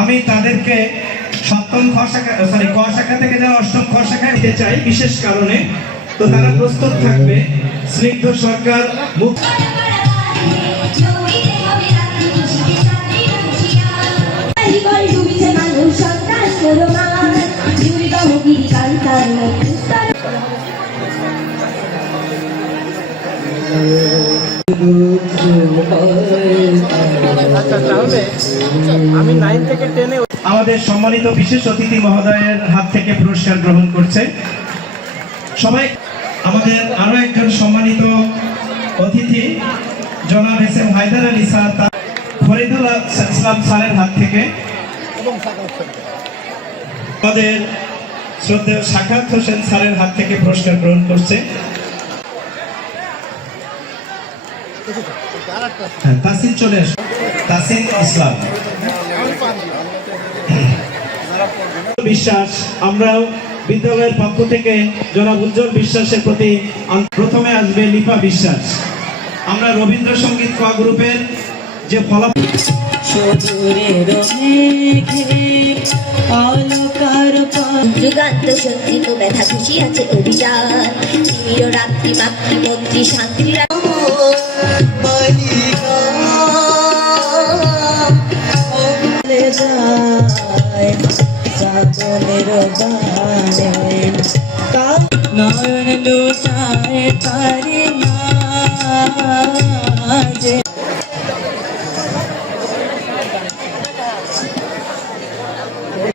আমি তাদেরকে সপ্তম খ শাখা সরি ক শাখা থেকে যেন অষ্টম খ শাখায় নিতে চাই বিশেষ কারণে, তো তারা প্রস্তুত থাকবে। স্নিগ্ধ সরকার মুখ এবার আমাদের সম্মানিত বিশেষ অতিথি মহোদয়ের হাত থেকে পুরস্কার গ্রহণ করছে। সবাই, আমাদের আরও একজন সম্মানিত অতিথি, জনাব S M Haider Ali sir, তার ফরিদুল ইসলাম স্যারের হাত থেকে। আমাদের শ্রদ্ধেয় সাখাত হোসেন স্যারের হাত থেকে পুরস্কার গ্রহণ করছে। হ্যাঁ, তাসিন চলে আসো। তাসিন ইসলাম। বিশ্বাস আমরাও বিদ্যালয়ের পক্ষ থেকে জনাব উজ্জ্বল বিশ্বাসের প্রতি প্রথমে আসবে লিপা বিশ্বাস। আমরা রবীন্দ্রসঙ্গীত ক গ্রুপের যে ফলাফল যুগান্ত সজ্জিত ব্যথা খুশি আছে অভিযান। চির রাত্রি মাতৃমন্ত্রী শান্তি বলে গানে তা নয়ন লোটায় পারি না।